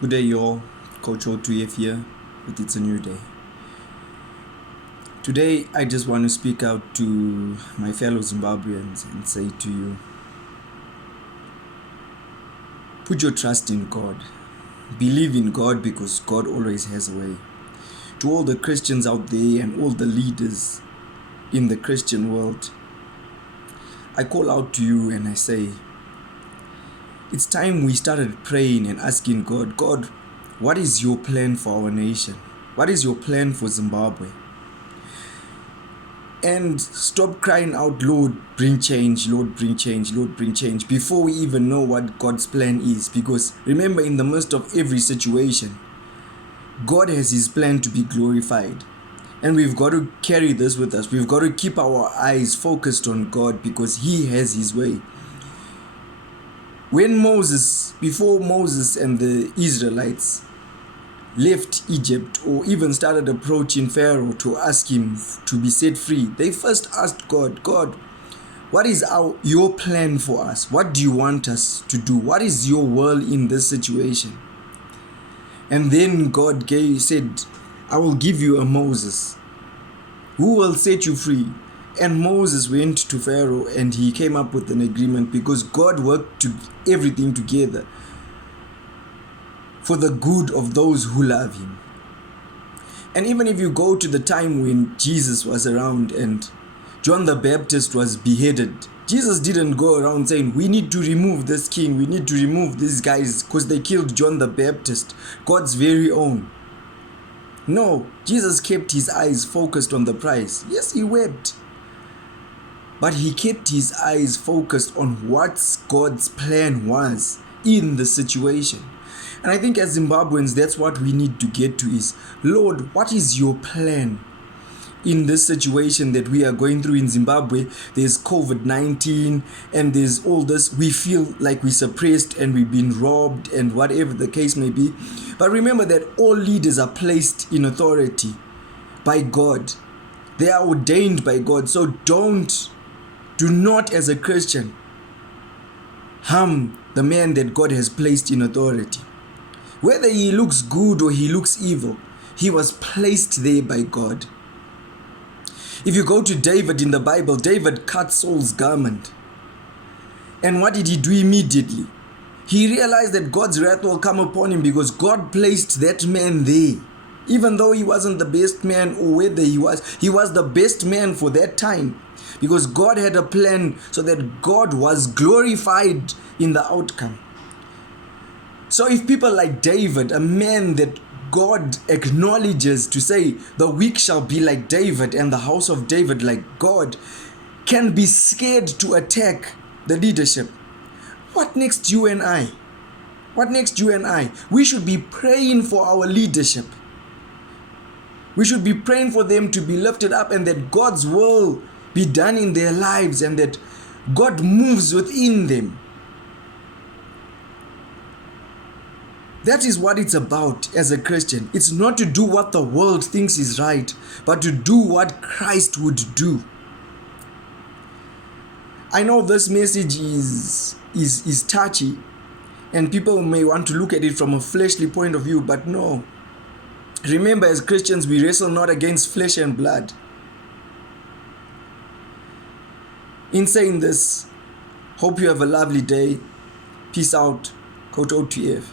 Good day, y'all. Coach O2F here with It's a New Day. Today, I just want to speak out to my fellow Zimbabweans and say to you, put your trust in God. Believe in God because God always has a way. To all the Christians out there and all the leaders in the Christian world, I call out to you and I say, it's time we started praying and asking God, what is your plan for our nation? What is your plan for Zimbabwe? And stop crying out, Lord, bring change, Lord, bring change, Lord, bring change, before we even know what God's plan is. Because remember, in the midst of every situation, God has His plan to be glorified. And we've got to carry this with us. We've got to keep our eyes focused on God because He has His way. Before Moses and the Israelites left Egypt or even started approaching Pharaoh to ask him to be set free, they first asked God, what is your plan for us? What do you want us to do? What is your will in this situation? And then God said, I will give you a Moses who will set you free. And Moses went to Pharaoh and he came up with an agreement because God worked everything together for the good of those who love Him. And even if you go to the time when Jesus was around and John the Baptist was beheaded, Jesus didn't go around saying, we need to remove this king, we need to remove these guys because they killed John the Baptist, God's very own. No, Jesus kept His eyes focused on the prize. Yes, He wept. But He kept His eyes focused on what God's plan was in the situation. And I think as Zimbabweans, that's what we need to get to is, Lord, what is your plan in this situation that we are going through in Zimbabwe? There's COVID-19 and there's all this. We feel like we're suppressed and we've been robbed and whatever the case may be. But remember that all leaders are placed in authority by God. They are ordained by God. So do not as a Christian harm the man that God has placed in authority. Whether he looks good or he looks evil, he was placed there by God. If you go to David in the Bible, David cut Saul's garment. And what did he do immediately? He realized that God's wrath will come upon him because God placed that man there. Even though he wasn't the best man or whether he was the best man for that time. Because God had a plan so that God was glorified in the outcome. So if people like David, a man that God acknowledges to say, the weak shall be like David and the house of David like God, can be scared to attack the leadership, what next you and I? What next you and I? We should be praying for our leadership. We should be praying for them to be lifted up and that God's will be done in their lives and that God moves within them. That is what it's about as a Christian. It's not to do what the world thinks is right, but to do what Christ would do. I know this message is touchy and people may want to look at it from a fleshly point of view, but no. Remember, as Christians, we wrestle not against flesh and blood. In saying this, hope you have a lovely day. Peace out. Coach O2F.